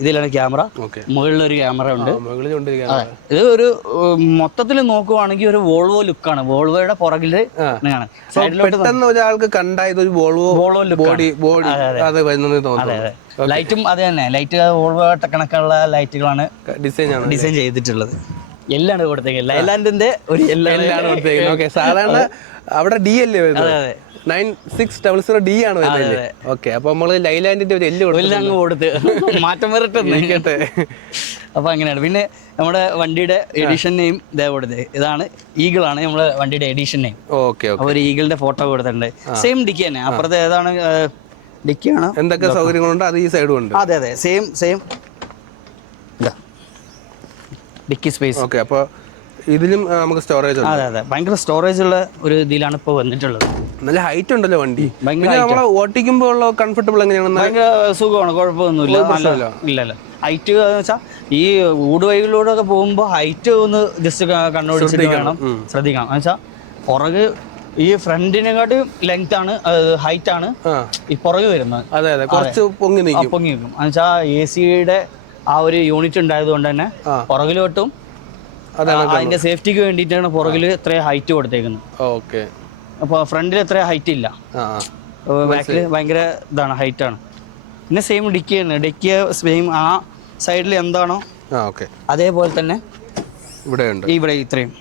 ഇതിലാണ് ക്യാമറ, മുകളിലൊരു ക്യാമറ ഉണ്ട്. ഇത് ഒരു മൊത്തത്തിൽ നോക്കുവാണെങ്കിൽ ഒരു വോൾവോ ലുക്കാണ്. വോൾവോയുടെ പുറകില് ഒരാൾക്ക് കണ്ടായത് ഒരു വോൾവോ ബോഡി. ലൈറ്റും അത് തന്നെ, ലൈറ്റ് വോൾവോ കണക്കുള്ള ലൈറ്റുകളാണ് ഡിസൈൻ ചെയ്തിട്ടുള്ളത്. എല്ലാം കൊടുത്തേക്കുന്നത് ലൈലാൻഡിന്റെ ഒരു എല്ലാം കൊടുത്തേക്കുന്നത്. സാധാരണ അവിടെ ഡി അല്ലേ വരുന്നത്, 9600D ആണ് വരുന്നത്. ഓക്കെ, അപ്പൊ നമ്മള് ലൈലാൻഡിന്റെ ഒരു എല്ലാം കൊടുത്ത് മാറ്റം വരട്ടെ. അപ്പൊ അങ്ങനെയാണ്. പിന്നെ നമ്മുടെ വണ്ടിയുടെ എഡിഷൻ നെയിം ഇതേ കൊടുത്തത്. ഇതാണ് ഈഗിളാണ് നമ്മുടെ വണ്ടിയുടെ എഡിഷൻ നെയിം. ഓക്കെ, അപ്പൊ ഒരു ഈഗിളിന്റെ ഫോട്ടോ കൊടുത്തിട്ടുണ്ട്. സെയിം ഡിക്കി തന്നെ. അപ്പുറത്തെ ഏതാണ് ഡിക്കിയാണ്. എന്തൊക്കെ സൗകര്യങ്ങളുണ്ട് അത് ഈ സൈഡും ഉണ്ട്. അതെ, സെയിം ഡിക്കി സ്പേസ്. ഓക്കെ, അപ്പൊ ഇതിലും നമുക്ക് സ്റ്റോറേജ് ഉണ്ട്. അതെ, ഭയങ്കര സ്റ്റോറേജ് ഉള്ള ഒരു ഇതിലാണ് ഇപ്പോൾ വന്നിട്ടുള്ളത്. നല്ല ഹൈറ്റ് ഉണ്ടല്ലോ വണ്ടി. നമ്മളെ ഓട്ടിക്കുമ്പോൾ ഉള്ള കംഫർട്ടബിൾ എങ്ങനെയാണ്? ഭയങ്കര സുഖമാണ്, കുഴപ്പമൊന്നുമില്ല. ഇല്ലല്ലോ, ഹൈറ്റ് എന്ന് വെച്ചാൽ ഈ ഊടുവഴികളിലൂടെ ഒക്കെ പോകുമ്പോൾ ഹൈറ്റ് ഒന്ന് ജസ്റ്റ് കണ്ണോടിച്ചിട്ട് വേണം ശ്രദ്ധിക്കണം. എന്ന് വെച്ചാൽ പുറകെ ഈ ഫ്രണ്ടിനെക്കാട്ടും ലെങ്ത് ആണ്, ഹൈറ്റ് ആണ് ഈ പുറകെ വരുന്നത്. പൊങ്ങി നിൽക്കും. എന്ന് വെച്ചാൽ AC-യുടെ ആ ഒരു യൂണിറ്റ് ഉണ്ടായത് കൊണ്ട് തന്നെ പുറകിലോട്ടും അതിന്റെ സേഫ്റ്റിക്ക് വേണ്ടിയിട്ടാണ് പുറകിൽ ഇത്രയും ഹൈറ്റ് കൊടുത്തേക്കുന്നത്. ഓക്കെ, അപ്പോൾ ഫ്രണ്ടിൽ ഇത്ര ഹൈറ്റ് ഇല്ല, ബാക്കിൽ ഭയങ്കര ഇതാണ്, ഹൈറ്റ് ആണ്. പിന്നെ സെയിം ഡിക്കിയാണ്. ഡിക്കി സെയിം ആ സൈഡിൽ എന്താണോ അതേപോലെ തന്നെ ഇവിടെ ഇത്രയും